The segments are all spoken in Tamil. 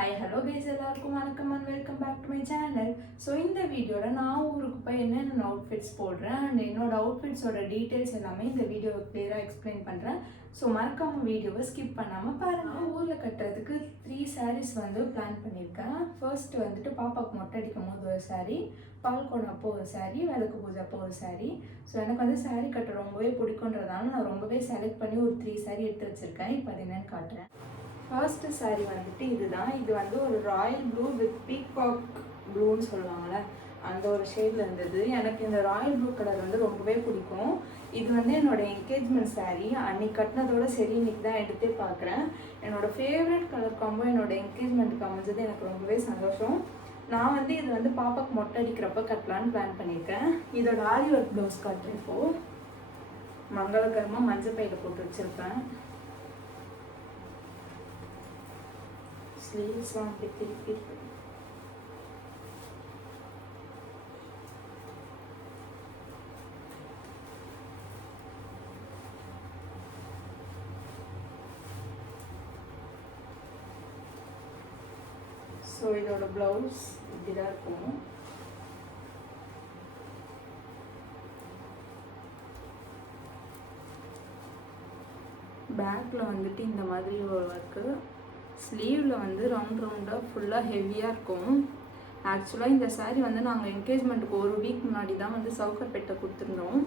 ஹாய் ஹலோ கைஸ், எல்லாருக்கும் வணக்கம் and welcome back to my channel. So இந்த வீடியோவில் நான் ஊருக்கு போய் என்னென்ன அவுட்ஃபிட்ஸ் போடுறேன் அண்ட் என்னோட அவுட்ஃபிட்ஸோட டீட்டெயில்ஸ் எல்லாமே இந்த வீடியோவை கிளியராக எக்ஸ்பிளைன் பண்ணுறேன். ஸோ மறக்காமல் வீடியோவை ஸ்கிப் பண்ணாமல் பாருங்கள். ஊரில் கட்டுறதுக்கு 3 sarees வந்து பிளான் பண்ணியிருக்கேன். ஃபர்ஸ்ட் வந்துட்டு பாப்பாவுக்கு மொட்டை அடிக்கும் போது ஒரு saree, பால்கோணம் அப்போ ஒரு saree, விளக்கு பூஜை அப்போ ஒரு saree. ஸோ எனக்கு வந்து saree கட்ட ரொம்பவே பிடிக்குன்றதால நான் ரொம்பவே செலக்ட் பண்ணி ஒரு 3 saree எடுத்து வச்சுருக்கேன். இப்போ அது என்னென்னு காட்டுறேன். ஃபர்ஸ்ட் saree வந்துட்டு இதுதான். இது வந்து ஒரு ராயல் ப்ளூ வித் பீகாக் ப்ளூன்னு சொல்லுவாங்கள்ல, அந்த ஒரு ஷேடில் இருந்தது. எனக்கு இந்த ராயல் ப்ளூ கலர் வந்து ரொம்பவே பிடிக்கும். இது வந்து என்னோடய என்கேஜ்மெண்ட் saree. அன்றைக்கி கட்டினதோட சரி இன்றைக்கி தான் எடுத்தே பார்க்குறேன். என்னோடய ஃபேவரட் கலர் காம்போ என்னோடய என்கேஜ்மெண்ட்டுக்கு அமைஞ்சது எனக்கு ரொம்பவே சந்தோஷம். நான் வந்து இது வந்து பாப்பாக்கு மொட்டை அடிக்கிறப்ப கட்டலான்னு பிளான் பண்ணியிருக்கேன். இதோட ஆரி ஒர்க் ப்ளவுஸ் காட்டுறேன். இப்போது மங்களகரமாக மஞ்சள் பையில் போட்டு வச்சுருப்பேன். ஸ்லீவ்ஸ்லாம் அப்படி திருப்பி ஸோ இதோட ப்ளவுஸ் இப்படி தான் இருக்கும். பேக்கில் வந்துட்டு இந்த மாதிரி ஒரு ஒர்க்கு, ஸ்லீவில் வந்து ரவுண்டாக ஃபுல்லாக ஹெவியாக இருக்கும். ஆக்சுவலாக இந்த saree வந்து நாங்கள் என்கேஜ்மெண்ட்டுக்கு ஒரு வீக் முன்னாடி தான் வந்து சவுக்கர்பேட்டை கொடுத்துருந்தோம்.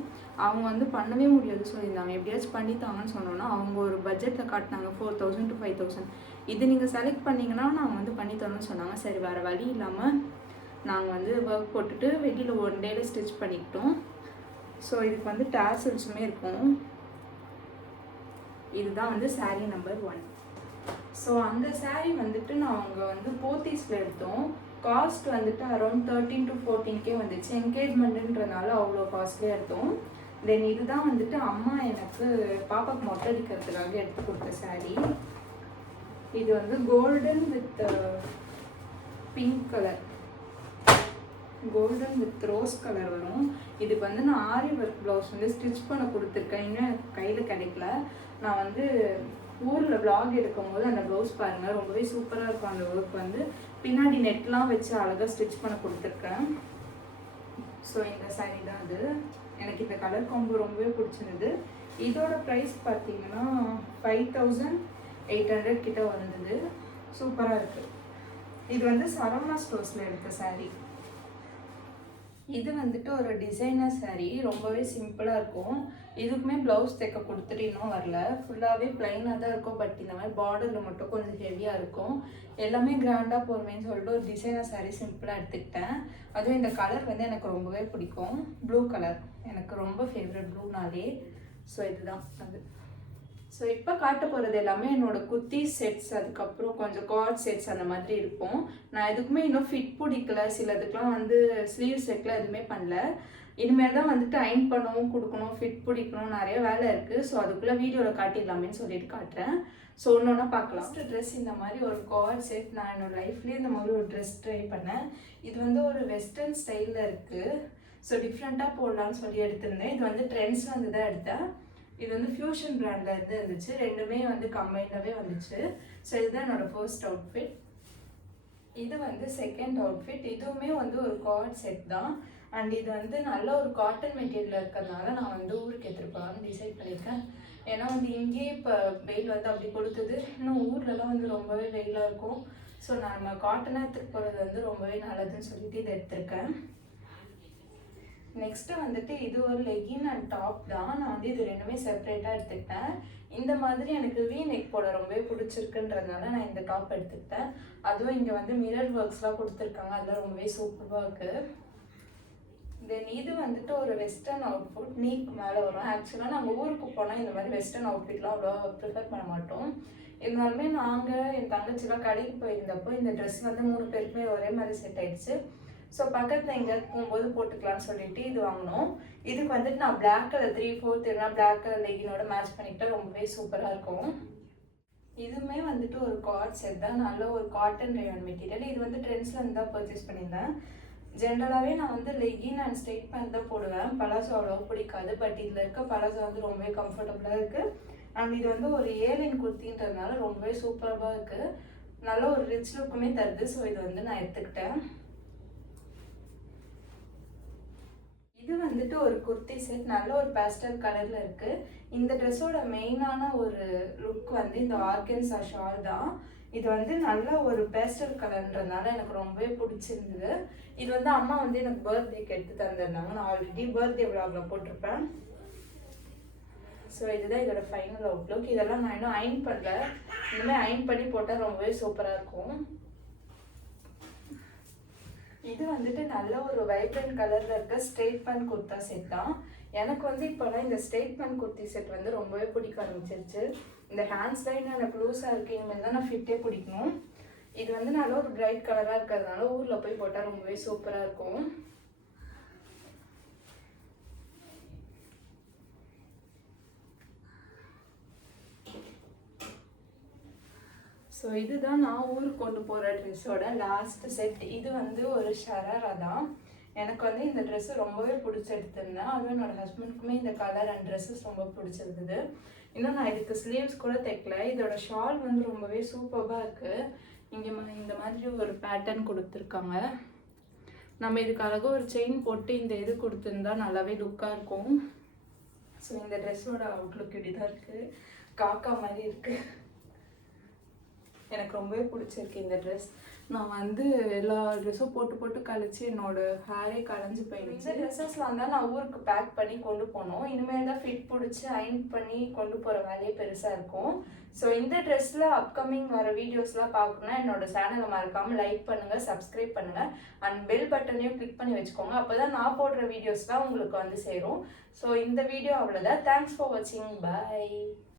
அவங்க வந்து பண்ணவே முடியாது சொல்லியிருந்தாங்க. எப்படியாச்சும் பண்ணித்தாங்கன்னு சொன்னோன்னா அவங்க ஒரு பட்ஜெட்டில் காட்டினாங்க 4000 to 5000. இது நீங்கள் செலக்ட் பண்ணிங்கன்னா நாங்கள் வந்து பண்ணித்தரோன்னு சொன்னாங்க. சரி, வேறு வழி இல்லாமல் நாங்கள் வந்து ஒர்க் போட்டுட்டு வெளியில் 1 dayல ஸ்டிச் பண்ணிக்கிட்டோம். ஸோ இதுக்கு வந்து டாசல்ஸுமே இருக்கும். இதுதான் வந்து saree நம்பர் 1. ஸோ அந்த saree வந்துட்டு நாங்கள் வந்து போத்தீஸில் எடுத்தோம். காஸ்ட் வந்துட்டு அரௌண்ட் 13 to 14K வந்துச்சு. என்கேஜ்மெண்ட்டுன்றனால அவ்வளோ காஸ்ட்லியாக எடுத்தோம். தென் இதுதான் வந்துட்டு அம்மா எனக்கு பாப்பாக்கு மொட்டை அடிக்கிறதுக்காக எடுத்து கொடுத்த saree. இது வந்து golden with pink colour, golden with rose colour வரும். இதுக்கு வந்து நான் ஆரி ஒர்க் ப்ளவுஸ் வந்து ஸ்டிச் பண்ண கொடுத்துருக்கேன். இன்னும் எனக்கு கையில் கிடைக்கல. நான் வந்து ஊரில் விளாக் எடுக்கும்போது அந்த ப்ளவுஸ் பாருங்கள், ரொம்பவே சூப்பராக இருக்கும். அந்த ஒர்க் வந்து பின்னாடி நெட்லாம் வச்சு அழகாக ஸ்டிச் பண்ண கொடுத்துருக்கேன். ஸோ இந்த saree தான் அது. எனக்கு இந்த கலர் காம்போ ரொம்பவே பிடிச்சிருந்தது. இதோட ப்ரைஸ் பார்த்தீங்கன்னா 5800 கிட்ட வந்தது. சூப்பராக இருக்குது. இது வந்து சரவணா ஸ்டோர்ஸில் எடுத்த saree. இது வந்துட்டு ஒரு டிசைனர் saree, ரொம்பவே சிம்பிளாக இருக்கும். இதுக்குமே ப்ளவுஸ் தைக்க கொடுத்துட்டு இன்னும் வரல. ஃபுல்லாகவே ப்ளைனாக தான் இருக்கும். பட் இந்த மாதிரி பார்டரில் மட்டும் கொஞ்சம் ஹெவியாக இருக்கும். எல்லாமே கிராண்டாக போடுவேன்னு சொல்லிட்டு ஒரு டிசைனர் saree சிம்பிளாக எடுத்துக்கிட்டேன். அதுவும் இந்த கலர் வந்து எனக்கு ரொம்பவே பிடிக்கும். ப்ளூ கலர் எனக்கு ரொம்ப ஃபேவரட், ப்ளூனாலே. ஸோ இதுதான் அது. ஸோ இப்போ காட்ட போகிறது எல்லாமே என்னோடய குர்த்தி செட்ஸ், அதுக்கப்புறம் கொஞ்சம் கார்ட் செட்ஸ் அந்த மாதிரி இருக்கும். நான் எதுக்குமே இன்னும் ஃபிட் பிடிக்கல. சிலதுக்கெலாம் வந்து ஸ்லீவ் செட்லாம் எதுவுமே பண்ணல. இனிமேல் தான் வந்துட்டு அயன் பண்ணவும் கொடுக்கணும், ஃபிட் பிடிக்கணும், நிறைய வேலை இருக்குது. ஸோ அதுக்குள்ளே வீடியோவில் காட்டிடலாமேன்னு சொல்லிட்டு காட்டுறேன். ஸோ ஒன்று ஒன்றா பார்க்கலாம். ஃபஸ்ட்டு ட்ரெஸ் இந்த மாதிரி ஒரு கார்ட் செட். நான் என்னோடய லைஃப்லேயே இந்த மாதிரி ஒரு ட்ரெஸ் ட்ரை பண்ணேன். இது வந்து ஒரு வெஸ்டர்ன் ஸ்டைலில் இருக்குது. ஸோ டிஃப்ரெண்ட்டாக போடலான்னு சொல்லி எடுத்திருந்தேன். இது வந்து ட்ரெண்ட்ஸில் வந்து தான் எடுத்தேன். இது வந்து ஃபியூஷன் பிராண்டில் இருந்து இருந்துச்சு. ரெண்டுமே வந்து கம்பைண்டாகவே வந்துச்சு. ஸோ இதுதான் என்னோடய ஃபர்ஸ்ட் அவுட்ஃபிட். இது வந்து செகண்ட் அவுட்ஃபிட். இதுவுமே வந்து ஒரு கார்ட் செட் தான். அண்ட் இது வந்து நல்ல ஒரு காட்டன் மெட்டீரியல் இருக்கிறதுனால நான் வந்து ஊருக்கு எடுத்துகிட்டு போகலான்னு டிசைட் பண்ணியிருக்கேன். ஏன்னா வந்து இங்கேயே இப்போ வெயில் வந்து அப்படி கொடுக்குது. இன்னும் ஊர்லலாம் வந்து ரொம்பவே வெயிலாக இருக்கும். ஸோ நம்ம காட்டனாக எடுத்துகிட்டு போகிறது வந்து ரொம்பவே நல்லதுன்னு சொல்லிட்டு இதை எடுத்திருக்கேன். நெக்ஸ்ட்டு வந்துட்டு இது ஒரு லெகின் அண்ட் டாப் தான். நான் வந்து இது ரெண்டுமே செப்பரேட்டாக எடுத்துக்கிட்டேன். இந்த மாதிரி எனக்கு வி நெக் போட ரொம்பவே பிடிச்சிருக்குன்றதுனால நான் இந்த டாப் எடுத்துக்கிட்டேன். அதுவும் இங்கே வந்து மிரர் ஒர்க்ஸ்லாம் கொடுத்துருக்காங்க, அதெல்லாம் ரொம்பவே சூப்பராக இருக்குது. தென் இது வந்துட்டு ஒரு வெஸ்டர்ன் அவுட்ஃபிட், நீக்கு மேலே வரும். ஆக்சுவலாக நாங்கள் ஊருக்கு போனால் இந்த மாதிரி வெஸ்டர்ன் அவுட்ஃபிட்லாம் அவ்வளோ ப்ரிஃபர் பண்ண மாட்டோம். இருந்தாலுமே நாங்கள் என் தங்கச்சிலாம் கடைக்கு போயிருந்தப்போ இந்த ட்ரெஸ் வந்து 3 பேருக்குமே ஒரே மாதிரி செட் ஆயிடுச்சு. ஸோ பக்கத்தில் எங்கேயாவது போகும்போது போட்டுக்கலான்னு சொல்லிட்டு இது வாங்கினோம். இதுக்கு வந்துட்டு நான் பிளாக் கலர் 3/4 இல்லைனா பிளாக் கலர் லெகினோட மேட்ச் பண்ணிக்கிட்டா ரொம்பவே சூப்பராக இருக்கும். இதுவுமே வந்துட்டு ஒரு கார்ட் செட் தான். நல்ல ஒரு காட்டன் ரேயான் மெட்டீரியல். இது வந்து ட்ரெண்ட்ஸில் இருந்து தான் பர்ச்சேஸ் பண்ணியிருந்தேன். ஜென்ரலாகவே நான் வந்து லெகின் அண்ட் ஸ்ட்ரெயிட் பேண்ட் தான் போடுவேன். பலாசோ அவ்வளோ பிடிக்காது. பட் இதில் இருக்க பலாசோ வந்து ரொம்பவே கம்ஃபர்டபுளாக இருக்குது. அண்ட் இது வந்து ஒரு ஏலைன் குர்த்தின்றதுனால ரொம்பவே சூப்பராக இருக்குது. நல்ல ஒரு ரிச் லுக்குமே தருது. ஸோ இது வந்து நான் எடுத்துக்கிட்டேன். இது வந்துட்டு ஒரு குர்த்தி செட், நல்ல ஒரு பேஸ்டல் கலர்ல இருக்கு. இந்த ட்ரெஸ்ஸோட மெயினான ஒரு லுக் வந்து இந்த ஆர்கன்சா ஷால் தான். இது வந்து நல்ல ஒரு பேஸ்டல் கலர்ன்றதுனால எனக்கு ரொம்பவே பிடிச்சிருந்தது. இது வந்து அம்மா வந்து எனக்கு பர்த்டேக்கு எடுத்து தந்திருந்தாங்க. நான் ஆல்ரெடி பர்த்டே விலாகில் போட்டிருப்பேன். ஸோ இதுதான் இதோட ஃபைனல் அவுட்லுக். இதெல்லாம் நான் இன்னும் அயன் பண்ணல. இனிமேல் அயன் பண்ணி போட்டால் ரொம்பவே சூப்பராக இருக்கும். இது வந்துட்டு நல்ல ஒரு வைப்ரண்ட் கலரில் இருக்க ஸ்ட்ரெயிட் பேண்ட் குர்த்தா செட் தான். எனக்கு வந்து இப்போலாம் இந்த ஸ்ட்ரெயிட் பேண்ட் குர்த்தி செட் வந்து ரொம்பவே பிடிக்க ஆரம்பிச்சிருச்சு. இந்த ஹேண்ட்ஸ்லாம் இன்னும் எனக்கு லூஸாக இருக்குது. இனிமேல் தான் நான் ஃபிட்டே பிடிக்கணும். இது வந்து நல்ல ஒரு பிரைட் கலராக இருக்கிறதுனால ஊரில் போய் போட்டால் ரொம்பவே சூப்பராக இருக்கும். ஸோ இதுதான் நான் ஊருக்கு கொண்டு போகிற ட்ரெஸ்ஸோட லாஸ்ட் செட். இது வந்து ஒரு ஷராரா தான். எனக்கு வந்து இந்த ட்ரெஸ்ஸு ரொம்பவே பிடிச்செடுத்துருந்தேன். அதுவும் என்னோடய ஹஸ்பண்டுக்குமே இந்த கலர் அண்ட் ட்ரெஸ்ஸஸ் ரொம்ப பிடிச்சிருந்தது. இன்னும் நான் இதுக்கு ஸ்லீவ்ஸ் கூட தைக்கல. இதோட ஷால் வந்து ரொம்பவே சூப்பராக இருக்குது. இங்கே இந்த மாதிரி ஒரு பேட்டர்ன் கொடுத்துருக்காங்க. நம்ம இதுக்கு அழகாக ஒரு செயின் போட்டு இந்த இது கொடுத்துருந்தா நல்லாவே லுக்காக இருக்கும். ஸோ இந்த ட்ரெஸ்ஸோட அவுட்லுக் இப்படி தான் இருக்குது. காக்கா மாதிரி இருக்குது. எனக்கு ரொம்பவே பிடிச்சிருக்கு இந்த ட்ரெஸ். நான் வந்து எல்லா ட்ரெஸ்ஸும் போட்டு போட்டு கழிச்சு என்னோடய ஹேரே களைஞ்சு போயிடுச்சு. இந்த ட்ரெஸ்ஸஸ்லாம் தான் நான் ஊருக்கு பேக் பண்ணி கொண்டு போனோம். இனிமேல் தான் ஃபிட் பிடிச்சி அயன் பண்ணி கொண்டு போகிற வேலையே பெருசாக இருக்கும். ஸோ இந்த ட்ரெஸ்ஸில் அப்கமிங் வர வீடியோஸ்லாம் பார்க்கணுன்னா என்னோட சேனலை மறக்காமல் லைக் பண்ணுங்கள், சப்ஸ்கிரைப் பண்ணுங்கள் அண்ட் பெல் பட்டனையும் கிளிக் பண்ணி வச்சுக்கோங்க. அப்போ தான் நான் போடுற வீடியோஸ்லாம் உங்களுக்கு வந்து சேரும். ஸோ இந்த வீடியோ அவ்வளோதான். தேங்க்ஸ் ஃபார் வாட்சிங். பாய்.